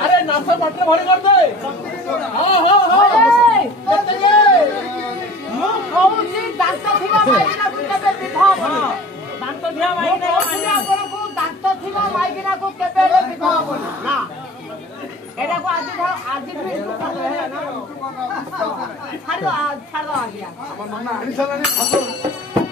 अरे नाश मटर भरी कर दे दांत थिबा माइकिना को केबे विवाह बोली दांत थिबा माइकिना को दांत थिबा माइकिना को केबे विवाह बोली ना एटा को आज फिर कर दे ना छाड़ दो आ गया नन्ना आनी सालानी